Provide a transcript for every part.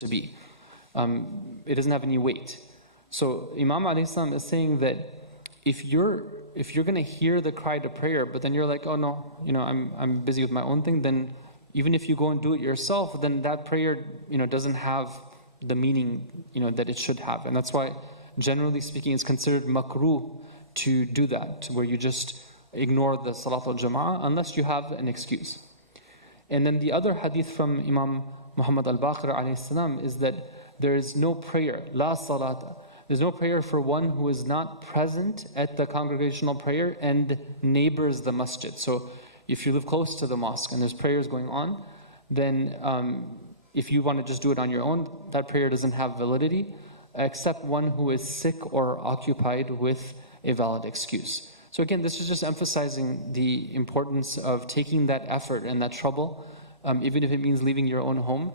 to be. It doesn't have any weight. So Imam alayhi salam is saying that if you're going to hear the cry to prayer, but then you're like, oh no, I'm busy with my own thing, then even if you go and do it yourself, then that prayer, doesn't have the meaning, that it should have. And that's why, generally speaking, it's considered makruh to do that, where you just ignore the Salat al-Jamāʿah unless you have an excuse. And then the other hadith from Imam Muhammad al-Baqir alayhi salam is that there is no prayer, la salata. There's no prayer for one who is not present at the congregational prayer and neighbors the masjid. So if you live close to the mosque and there's prayers going on, then if you want to just do it on your own, that prayer doesn't have validity, except one who is sick or occupied with a valid excuse. So again, this is just emphasizing the importance of taking that effort and that trouble, even if it means leaving your own home,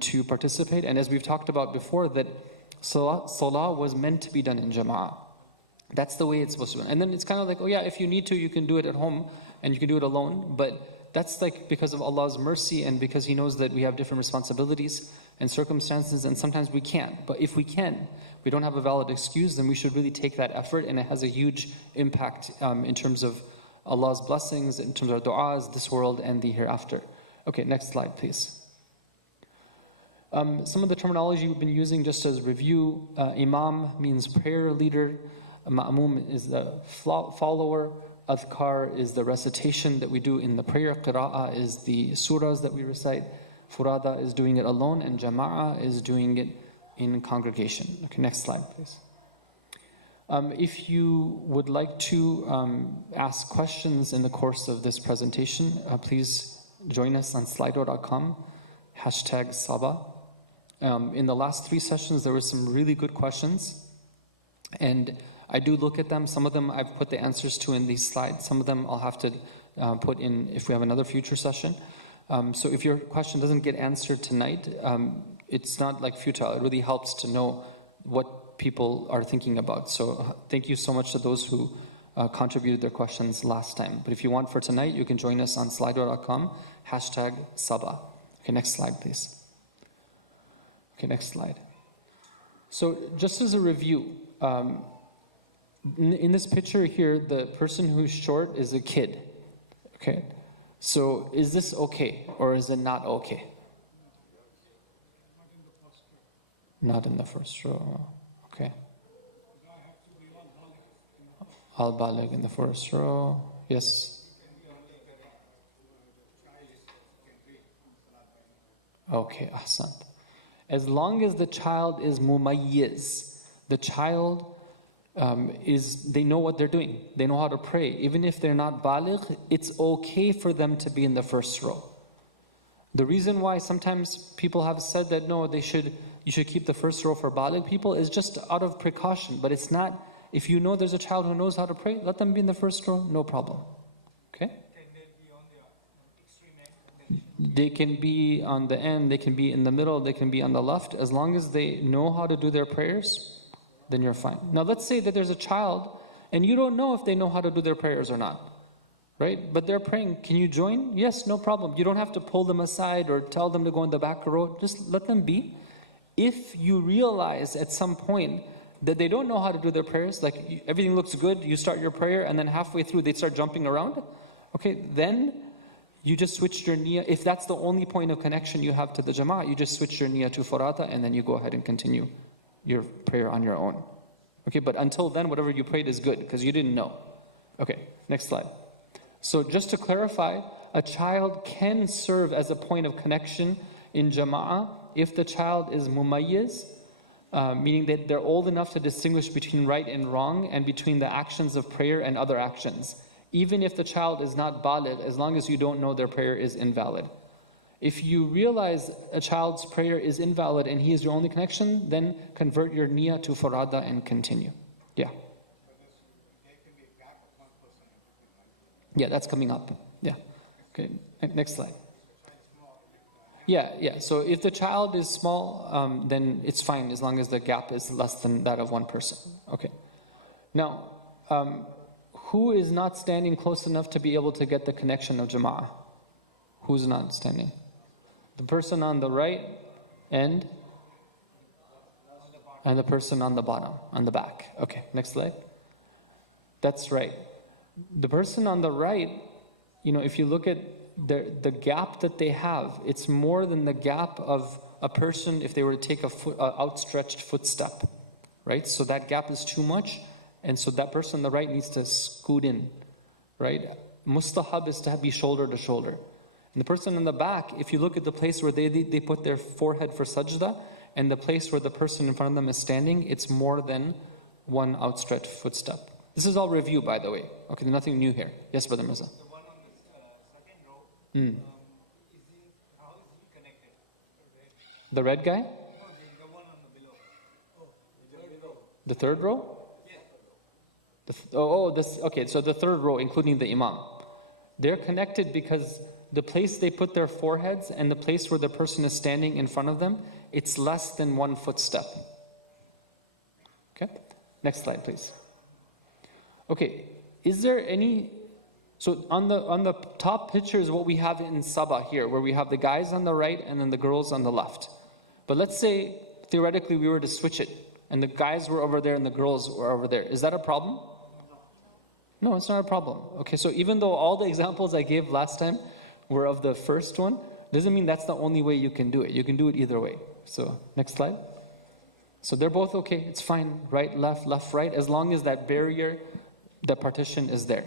to participate. And as we've talked about before, that Salah was meant to be done in Jamāʿah. That's the way it's supposed to be. And then it's kind of like, oh yeah, if you need to, you can do it at home and you can do it alone. But that's like because of Allah's mercy and because He knows that we have different responsibilities and circumstances, and sometimes we can't. But if we can, we don't have a valid excuse, then we should really take that effort, and it has a huge impact in terms of Allah's blessings, in terms of our du'as, this world and the hereafter. Okay, next slide please. Some of the terminology we've been using just as review. Imam means prayer leader. Ma'mum is the follower. Adhkar is the recitation that we do in the prayer. Qira'ah is the surahs that we recite. Furada is doing it alone, and Jama'ah is doing it in congregation. Okay, next slide please. If you would like to ask questions in the course of this presentation, please join us on slido.com, #SABA. In the last 3 sessions, there were some really good questions, and I do look at them. Some of them I've put the answers to in these slides. Some of them I'll have to put in if we have another future session. So if your question doesn't get answered tonight, it's not like futile. It really helps to know what people are thinking about. So thank you so much to those who contributed their questions last time. But if you want for tonight, you can join us on slido.com, #SABA. Okay, next slide please. Okay, next slide. So just as a review, in this picture here, the person who's short is a kid. Okay, so is this okay or is it not okay? Not in the first row. Okay. Al-Baligh in the first row. Yes. Okay, Hasan. As long as the child is mumayyiz, the child they know what they're doing. They know how to pray. Even if they're not baligh, it's okay for them to be in the first row. The reason why sometimes people have said that no, you should keep the first row for baligh people is just out of precaution. But it's not, if you know there's a child who knows how to pray, let them be in the first row, no problem. Okay? They can be on the end, they can be in the middle, they can be on the left. As long as they know how to do their prayers, then you're fine. Now let's say that there's a child and you don't know if they know how to do their prayers or not, right? But they're praying. Can you join? Yes, no problem. You don't have to pull them aside or tell them to go in the back row. Just let them be. If you realize at some point that they don't know how to do their prayers, like everything looks good, you start your prayer and then halfway through they start jumping around, okay, then you just switched your niyyah. If that's the only point of connection you have to the Jama'ah, you just switch your niyyah to farata and then you go ahead and continue your prayer on your own. Okay, but until then, whatever you prayed is good because you didn't know. Okay, next slide. So just to clarify, a child can serve as a point of connection in Jama'ah if the child is mumayyiz, meaning that they're old enough to distinguish between right and wrong and between the actions of prayer and other actions. Even if the child is not baligh, as long as you don't know their prayer is invalid. If you realize a child's prayer is invalid and he is your only connection, then convert your niyyah to farada and continue. Yeah. Yeah, that's coming up. Yeah. Okay, next slide. Yeah. So if the child is small, then it's fine as long as the gap is less than that of one person. Okay. Now, who is not standing close enough to be able to get the connection of Jama'ah? Who's not standing? The person on the right and And the person on the bottom, on the back. Okay, next slide. That's right. The person on the right, if you look at the gap that they have, it's more than the gap of a person if they were to take a outstretched footstep, right? So that gap is too much, and so that person on the right needs to scoot in, right? Mustahab is to be shoulder to shoulder. And the person in the back, if you look at the place where they put their forehead for sajda, and the place where the person in front of them is standing, it's more than one outstretched footstep. This is all review, by the way. Okay, there's nothing new here. Yes, Brother Mirza. The one on the second row, how is he connected? The red guy? No, the one on the below. Below. The third row? Yeah. Okay, so the third row, including the imam. They're connected because the place they put their foreheads and the place where the person is standing in front of them, it's less than one footstep. Okay, next slide, please. Okay, is there any... So on the top picture is what we have in SABA here, where we have the guys on the right and then the girls on the left. But let's say, theoretically, we were to switch it, and the guys were over there and the girls were over there. Is that a problem? No, it's not a problem. Okay, so even though all the examples I gave last time were of the first one, doesn't mean that's the only way you can do it. You can do it either way. So, next slide. So they're both okay. It's fine. Right, left, right. As long as that barrier, that partition is there.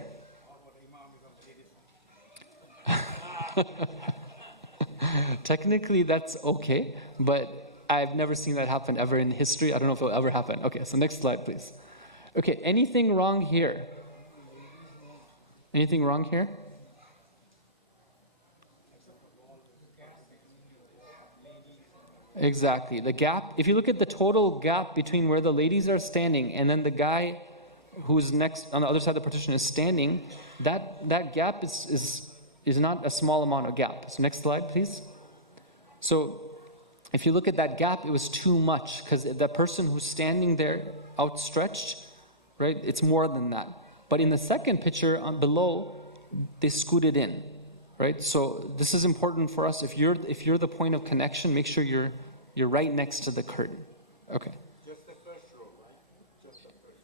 Technically, that's okay. But I've never seen that happen ever in history. I don't know if it'll ever happen. Okay, so next slide, please. Okay, anything wrong here? Anything wrong here? Exactly. The gap, if you look at the total gap between where the ladies are standing and then the guy who's next on the other side of the partition is standing, that gap is not a small amount of gap. So next slide, please. So if you look at that gap, it was too much because the person who's standing there outstretched, right, it's more than that. But in the second picture below, they scooted in, right? So this is important for us. If you're the point of connection, make sure you're right next to the curtain. Okay. Just the first row, right? Just the first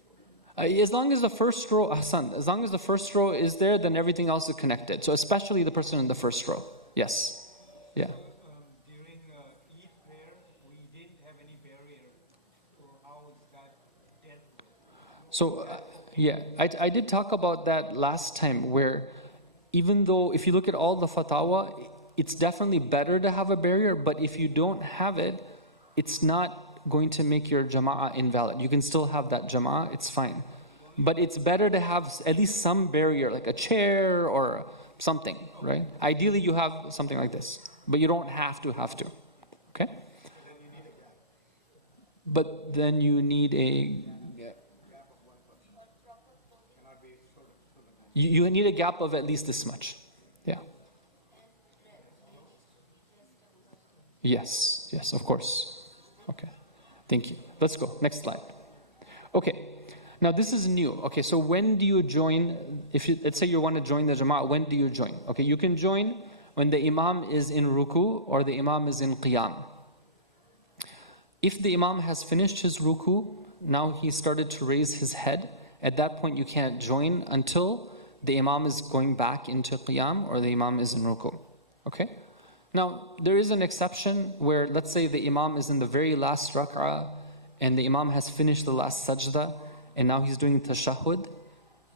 row. As long as the first row, Hasan, as long as the first row is there, then everything else is connected. So especially the person in the first row. Yes. Yeah. During Eid prayer, we didn't have any barrier. So how is that dealt with? So, yeah, I did talk about that last time, where even though if you look at all the fatwa, it's definitely better to have a barrier, but if you don't have it, it's not going to make your jama'ah invalid. You can still have that jama'ah, it's fine. But it's better to have at least some barrier, like a chair or something, right? Ideally you have something like this, but you don't have to, okay? But then you need a... You need a gap of at least this much. Yeah. Yes, of course. Okay. Thank you. Let's go. Next slide. Okay. Now this is new. Okay, so when do you join? Let's say you want to join the Jama'ah, when do you join? Okay, you can join when the Imam is in ruku or the Imam is in qiyam. If the Imam has finished his ruku, now he started to raise his head, at that point you can't join until the Imam is going back into qiyam or the Imam is in ruku. Okay? Now, there is an exception where, let's say the Imam is in the very last rak'ah and the Imam has finished the last sajda and now he's doing tashahhud.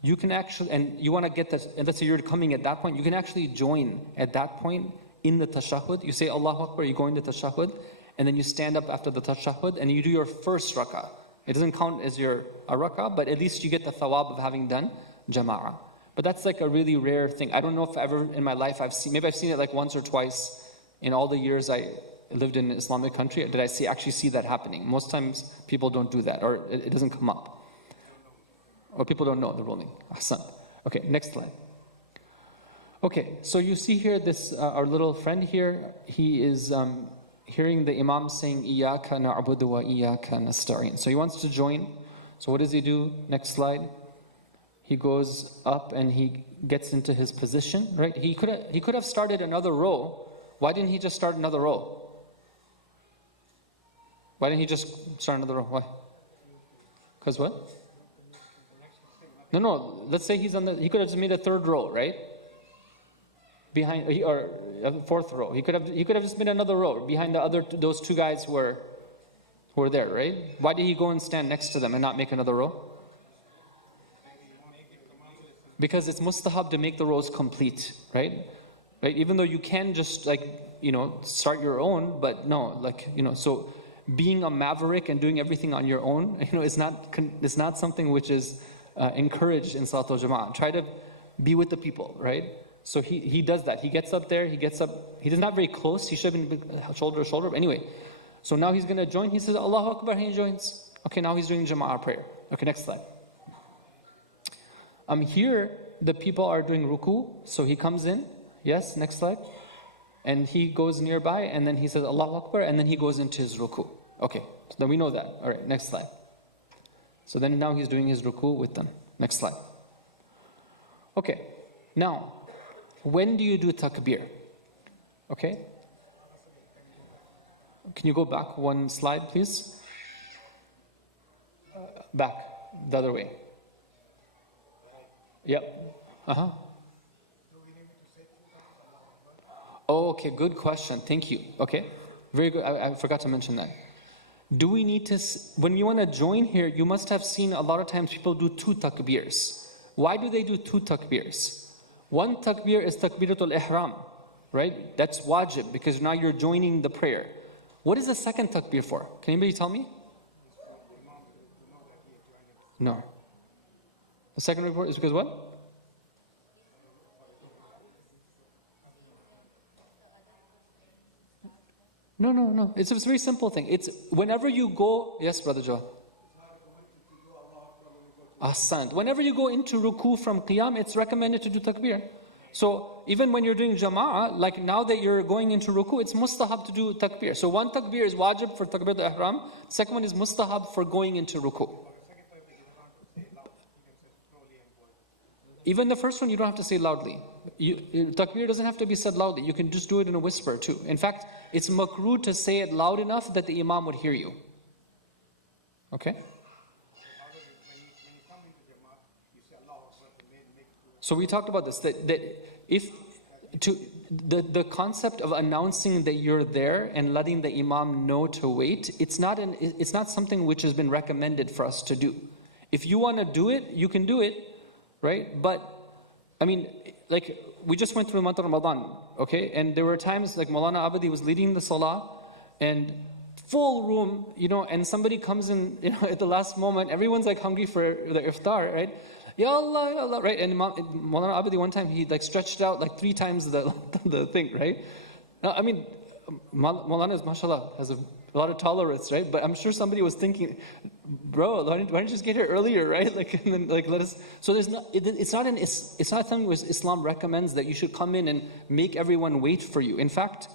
You can actually, and you want to get that, and let's say you're coming at that point, you can actually join at that point in the tashahhud. You say Allahu Akbar, you go into tashahhud, and then you stand up after the tashahhud and you do your first rak'ah. It doesn't count as your rak'ah, but at least you get the thawab of having done jama'ah. But that's like a really rare thing. I don't know if ever in my life maybe I've seen it like once or twice in all the years I lived in an Islamic country. Did I actually see that happening? Most times people don't do that, or it doesn't come up. Or people don't know the ruling. Hasan. Okay, next slide. Okay, so you see here this, our little friend here, he is hearing the Imam saying, Iyaka na'budu wa iyaka nasta'in. So he wants to join. So what does he do? Next slide. He goes up and he gets into his position, right? He could have started another row. Why didn't he just start another row? Why didn't he just start another row? Why? Because what? No. Let's say he could have just made a third row, right? Behind, or a fourth row. He could have just made another row behind those two guys who were there, right? Why did he go and stand next to them and not make another row? Because it's mustahab to make the rows complete, right? Right? Even though you can just start your own, but no, so being a maverick and doing everything on your own, is not something which is encouraged in Ṣalāt al-Jamāʿah. Try to be with the people, right? So he does that. He gets up there, he's not very close, he should have been shoulder to shoulder, but anyway. So now he's going to join, he says, Allahu Akbar, he joins. Okay, now he's doing Jama'ah prayer. Okay, next slide. Here, the people are doing ruku, so he comes in, yes, next slide. And he goes nearby, and then he says, Allahu Akbar, and then he goes into his ruku. Okay, so then we know that. All right, next slide. So then now he's doing his ruku with them. Next slide. Okay, now, when do you do takbir? Okay? Can you go back one slide, please? Back, the other way. Yep. Oh, okay, good question. Thank you. Okay, very good. I forgot to mention that. Do we need to, when you want to join here, you must have seen a lot of times people do 2 takbirs. Why do they do 2 takbirs? One takbir is takbiratul ihram, right? That's wajib because now you're joining the prayer. What is the second takbir for? Can anybody tell me? No. The second report is because what? No. It's a very simple thing. It's whenever you go, yes, Brother Joe. Hasan. Whenever you go into ruku from qiyam, it's recommended to do takbir. So even when you're doing jama'ah, like now that you're going into ruku, it's mustahab to do takbir. So one takbir is wajib for takbir al-ihram. Second one is mustahab for going into ruku. Even the first one, you don't have to say loudly. Takbir doesn't have to be said loudly. You can just do it in a whisper too. In fact, it's makruh to say it loud enough that the imam would hear you. Okay? So we talked about this, that if the concept of announcing that you're there and letting the imam know to wait, it's not something which has been recommended for us to do. If you want to do it, you can do it, right? But I mean, like we just went through the month of Ramadan, okay? And there were times like Maulana Abadi was leading the salah and full room, and somebody comes in, at the last moment, everyone's like hungry for the iftar, right? Ya Allah, right? And Maulana Abadi one time, he like stretched out like 3 times the thing, right? Now, I mean, Maulana is, mashallah, has a lot of tolerance, right? But I'm sure somebody was thinking, bro, why don't you just get here earlier, right? Like, and then, like, let us. So it's not something which Islam recommends that you should come in and make everyone wait for you. In fact,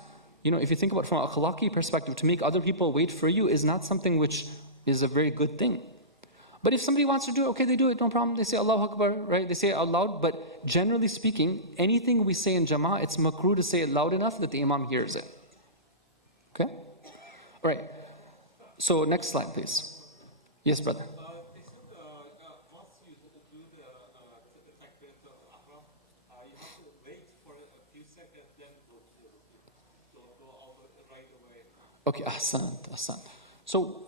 if you think about it from an akhlaqi perspective, to make other people wait for you is not something which is a very good thing. But if somebody wants to do it, okay, they do it, no problem. They say Allahu Akbar, right? They say it out loud. But generally speaking, anything we say in Jama'ah, it's makruh to say it loud enough that the imam hears it. Okay? All right. So next slide, please. Yes, brother. Once you do the takbir al-ihram, you have to wait for a few seconds, then go out right away. Okay, Hasan. So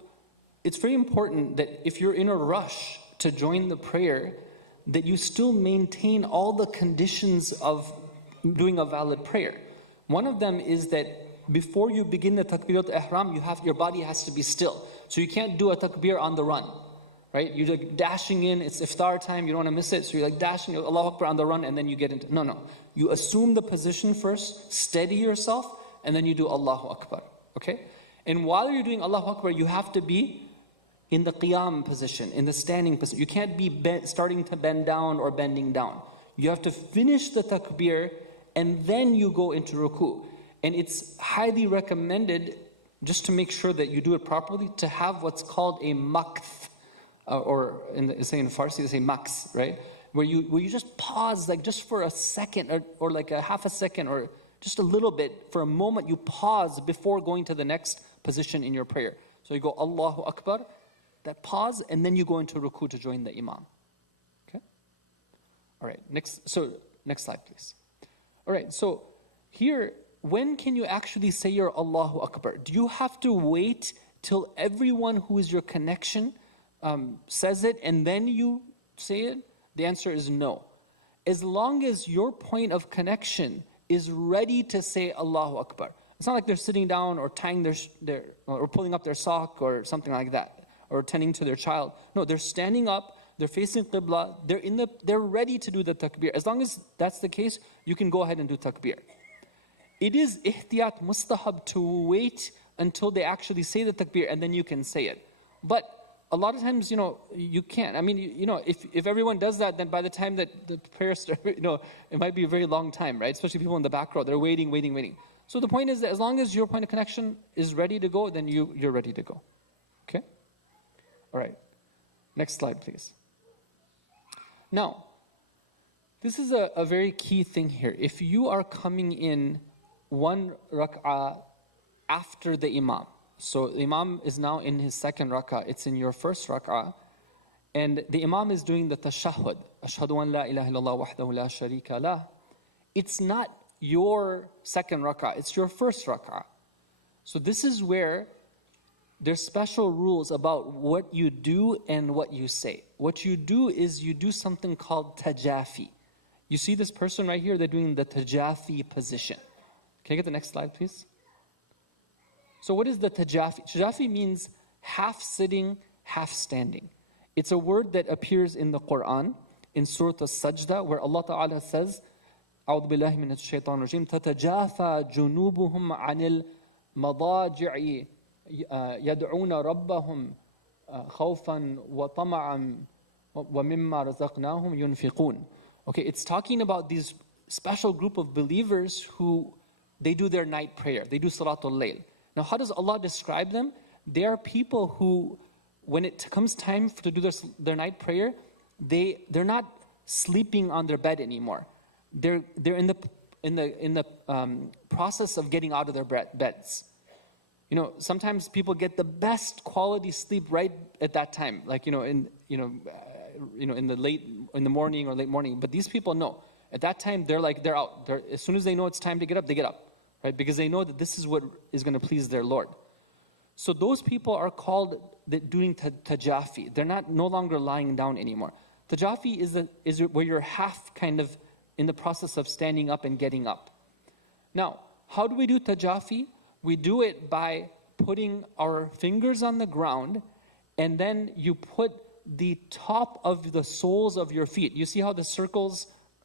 it's very important that if you're in a rush to join the prayer, that you still maintain all the conditions of doing a valid prayer. One of them is that before you begin the takbirat ihram, your body has to be still. So you can't do a takbir on the run, right? You're like dashing in, it's iftar time, you don't want to miss it, so you're like dashing Allahu Akbar on the run and then you get into, no. You assume the position first, steady yourself, and then you do Allahu Akbar, okay? And while you're doing Allahu Akbar, you have to be in the qiyam position, in the standing position. You can't be starting to bend down or bending down. You have to finish the takbir and then you go into ruku. And it's highly recommended, just to make sure that you do it properly, to have what's called a maqth, or in Farsi they say maqs, right? Where you just pause, like just for a second, or like a half a second, or just a little bit, for a moment you pause before going to the next position in your prayer. So you go Allahu Akbar, that pause, and then you go into ruku to join the imam. Okay? All right, next slide, please. All right, so here, when can you actually say your Allahu Akbar? Do you have to wait till everyone who is your connection says it and then you say it? The answer is no. As long as your point of connection is ready to say Allahu Akbar. It's not like they're sitting down or tying their or pulling up their sock or something like that, or tending to their child. No, they're standing up, they're facing Qibla, they're ready to do the takbir. As long as that's the case, you can go ahead and do takbir. It is ihtiyat mustahab to wait until they actually say the takbir and then you can say it. But a lot of times, you can't. I mean, if everyone does that, then by the time that the prayer starts, it might be a very long time, right? Especially people in the back row, they're waiting. So the point is that as long as your point of connection is ready to go, then you're ready to go. Okay? All right. Next slide, please. Now, this is a very key thing here. If you are coming in one rak'ah after the imam, so the imam is now in his second rak'ah, it's in your first rak'ah, and the imam is doing the tashahhud, ashhadu an la ilaha illallah wahdahu la sharika lah. It's not your second rak'ah, it's your first rak'ah. So this is where there's special rules about what you do and what you say. What you do is you do something called Tajāfi. You see this person right here, they're doing the Tajāfi position. Can I get the next slide, please? So what is the Tajāfi? Tajāfi means half sitting, half standing. It's a word that appears in the Quran, in Surah As-Sajda, where Allah Ta'ala says, أعوذ بالله من الشيطان الرجيم تتجافى جنوبهم عن المضاجع يدعون ربهم خوفا وطمعا ومما رزقناهم ينفقون. Okay, it's talking about these special group of believers who they do their night prayer. They do Salatul Layl. Now, how does Allah describe them? They are people who, when it comes time to do their night prayer, they're not sleeping on their bed anymore. They're in the process of getting out of their beds. Sometimes people get the best quality sleep right at that time, like in the morning or late morning. But these people know at that time they're out. As soon as they know it's time to get up, they get up, right? Because they know that this is what is going to please their Lord. So those people are called doing Tajāfi. They're no longer lying down anymore. Tajāfi is where you're half kind of in the process of standing up and getting up. Now, how do we do Tajāfi? We do it by putting our fingers on the ground, and then you put the top of the soles of your feet. You see how the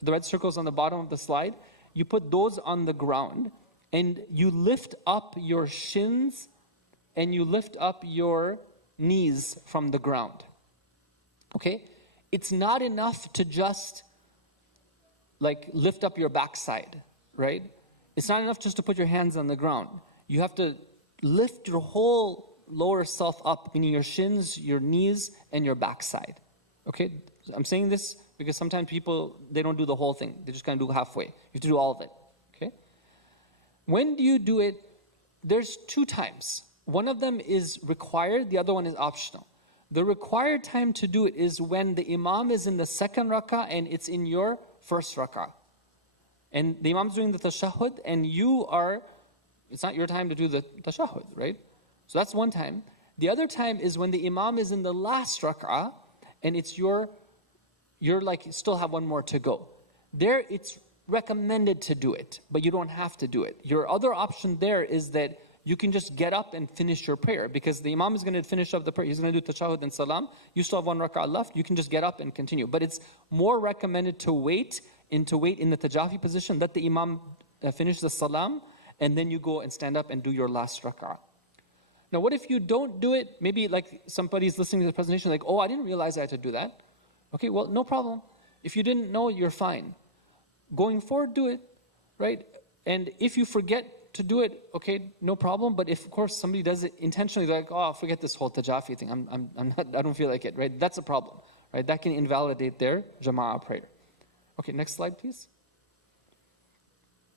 red circles on the bottom of the slide? You put those on the ground, and you lift up your shins, and you lift up your knees from the ground. Okay? It's not enough to just lift up your backside, right? It's not enough just to put your hands on the ground. You have to lift your whole lower self up, meaning your shins, your knees, and your backside. Okay? I'm saying this because sometimes people, they don't do the whole thing. They just kind of do halfway. You have to do all of it. Okay? When do you do it? There's two times. One of them is required, the other one is optional. The required time to do it is when the imam is in the second rak'ah and it's in your first rak'ah. And the imam's doing the tashahhud and it's not your time to do the tashahhud, right? So that's one time. The other time is when the imam is in the last rak'ah and it's you're still have one more to go. There it's recommended to do it, but you don't have to do it. Your other option there is that you can just get up and finish your prayer, because the imam is going to finish up the prayer. He's going to do tashahhud and salam. You still have one rak'ah left. You can just get up and continue. But it's more recommended to wait in the Tajāfi position. Let the imam finish the salam, and then you go and stand up and do your last rak'ah. Now, what if you don't do it? Maybe like somebody's listening to the presentation like, oh, I didn't realize I had to do that. Okay, well, no problem. If you didn't know, you're fine. Going forward, do it, right? And if you forget to do it, okay, no problem. But if, of course, somebody does it intentionally, they're like, oh, forget this whole Tajāfi thing. I don't feel like it, right? That's a problem, right? That can invalidate their Jamāʿah prayer. Okay, next slide, please.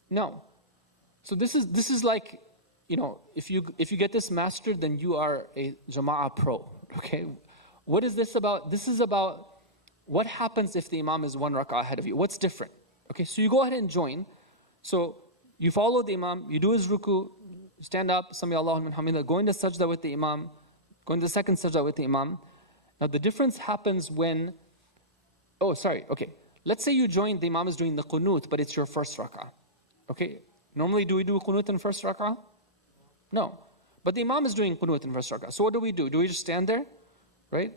Now, so this is like if you get this mastered, then you are a Jamāʿah pro. Okay, what is this about? This is about what happens if the Imam is 1 rak'ah ahead of you. What's different? Okay, so you go ahead and join. So you follow the Imam, you do his ruku, stand up, Sami Allahu liman hamidah, go into sajda with the Imam, go into the second sajda with the Imam. Now the difference happens when, let's say you join, the Imam is doing the qunut, but it's your first rak'ah. Okay, normally do we do qunut in first rak'ah? No. But the Imam is doing qunut in first rak'ah. So what do we do? Do we just stand there? Right?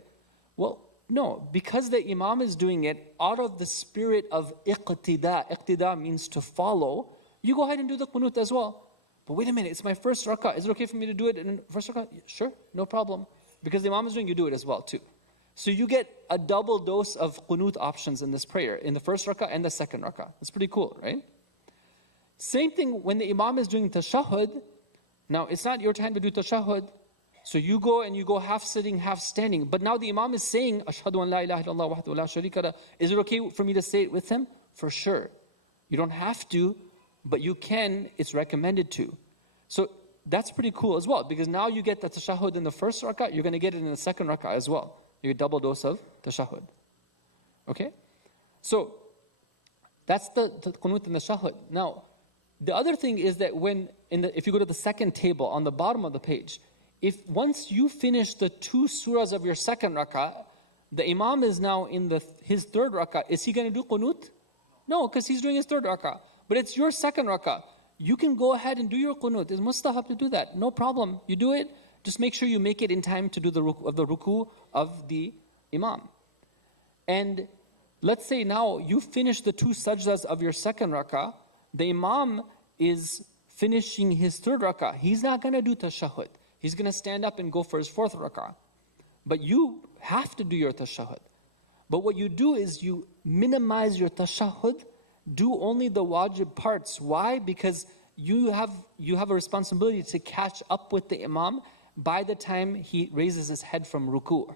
Well, no, because the Imam is doing it out of the spirit of iqtida. Iqtida means to follow. You go ahead and do the qunut as well. But wait a minute, it's my first rak'ah. Is it okay for me to do it in first rak'ah? Sure, no problem. Because the Imam is doing, you do it as well too. So you get a double dose of qunut options in this prayer, in the first rak'ah and the second rak'ah. It's pretty cool, right? Same thing when the Imam is doing tashahhud. Now, it's not your time to do tashahhud. So you go and you go half sitting, half standing. But now the Imam is saying, Ashhadu an la ilaha illallah wahdahu la sharika lah. Is it okay for me to say it with him? For sure. You don't have to, but you can. It's recommended to. So that's pretty cool as well, because now you get the tashahhud in the first rak'ah, you're going to get it in the second rak'ah as well. You get double dose of tashahhud. Okay? So that's the qunut and the tashahhud. Now, the other thing is that if you go to the second table on the bottom of the page, if once you finish the 2 surahs of your second rak'ah, the Imam is now in his third rak'ah, is he going to do qunut? No, because he's doing his third rak'ah. But it's your second rak'ah. You can go ahead and do your qunut. It's mustahab to do that. No problem. You do it. Just make sure you make it in time to do the ruku of the Imam. And let's say now you finish the 2 sajdas of your second rak'ah. The Imam is finishing his third rak'ah. He's not going to do tashahhud. He's going to stand up and go for his fourth rak'ah. But you have to do your tashahhud. But what you do is you minimize your tashahhud, do only the wajib parts. Why? Because you have a responsibility to catch up with the Imam by the time he raises his head from ruku'.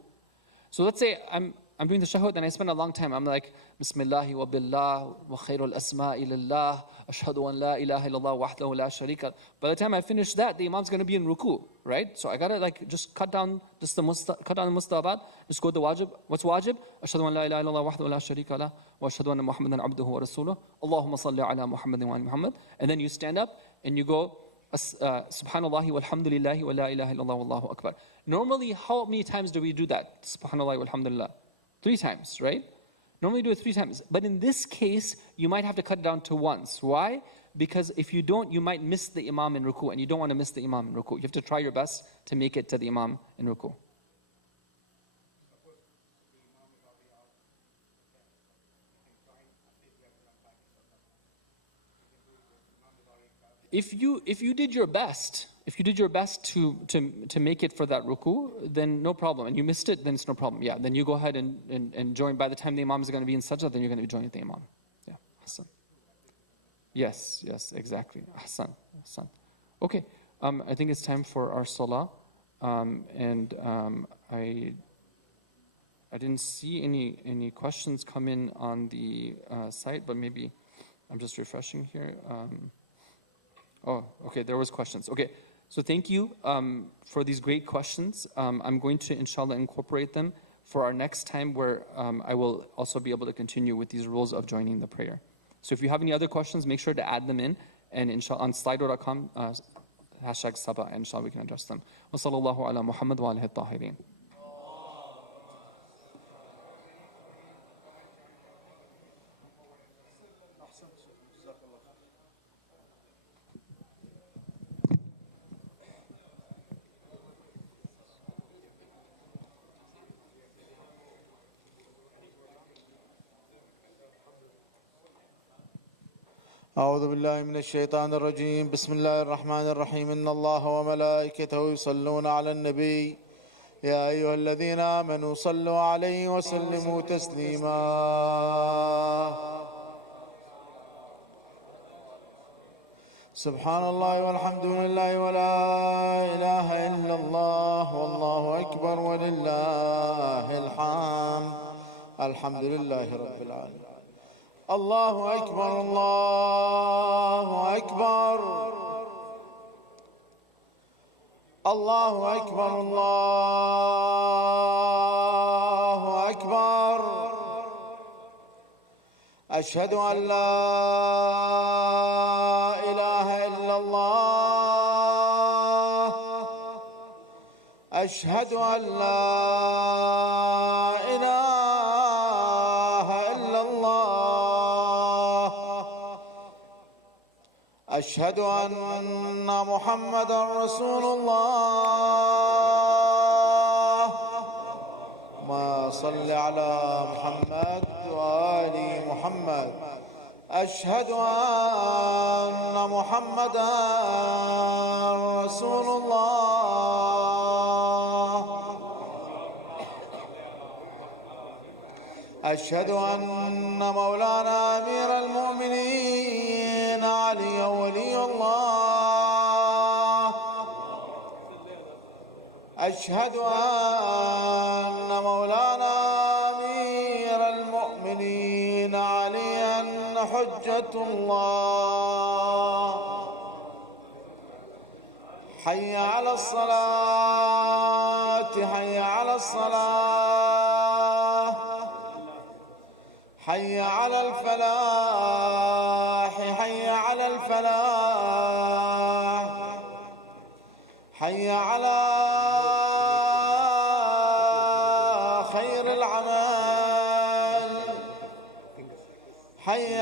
So let's say I'm doing the tashahhud and I spend a long time. I'm like, Bismillahi wa billah wa khairul asma'i lillah, ashhadu an la ilaha illallah wahdahu la sharika. By the time I finish that, the Imam's going to be in ruku', right? So I got to just cut down the mustahabat, just go to the wajib. What's wajib? Ashhadu an la ilaha illallah wahdahu la sharika lah, wa ashhadu anna Muhammadan abduhu wa rasuluh. Allahumma salli ala Muhammadin wa ali Muhammad. And then you stand up and you go, Subhanallah walhamdulillahi wa la ilaha illallah wallahu akbar. Normally, how many times do we do that? Subhanallah walhamdulillah. 3 times, right? Normally do it 3 times. But in this case, you might have to cut it down to once. Why? Because if you don't, you might miss the Imam in ruku', and you don't want to miss the Imam in ruku'. You have to try your best to make it to the Imam in ruku'. If you did your best, to make it for that ruku', then no problem. And you missed it, then it's no problem. Yeah, then you go ahead and join. By the time the Imam is going to be in sajda, then you're going to be joining the Imam. Yeah, Hasan. Yes, exactly. Hasan. Okay, I think it's time for our salah. I didn't see any questions come in on the site, but maybe I'm just refreshing here. Oh, okay, there was questions. Okay, so thank you for these great questions. I'm going to, inshallah, incorporate them for our next time, where I will also be able to continue with these rules of joining the prayer. So if you have any other questions, make sure to add them in, and inshallah on slido.com, #SABA, and inshallah we can address them. Wa sallallahu ala Muhammad wa alihi at-tahirin. أعوذ بالله من الشيطان الرجيم بسم الله الرحمن الرحيم إن الله وملائكته يصلون على النبي يا أيها الذين آمنوا صلوا عليه وسلموا تسليما سبحان الله والحمد لله ولا إله إلا الله والله أكبر ولله الحمد الحمد لله رب العالمين الله أكبر الله أكبر الله أكبر الله أكبر. أشهد أن لا إله إلا الله. أشهد أن لا إله إلا الله. أشهد أن محمدا رسول الله. ما صل على محمد وآل محمد. أشهد أن محمدا رسول الله. أشهد أن مولانا أمير المؤمنين علي ولي الله. أشهد أن مولانا أمير المؤمنين عليا حجة الله. حي على الصلاة حي على الصلاة. حي على الفلاح حي على الفلاح. حي على خير العمل. حي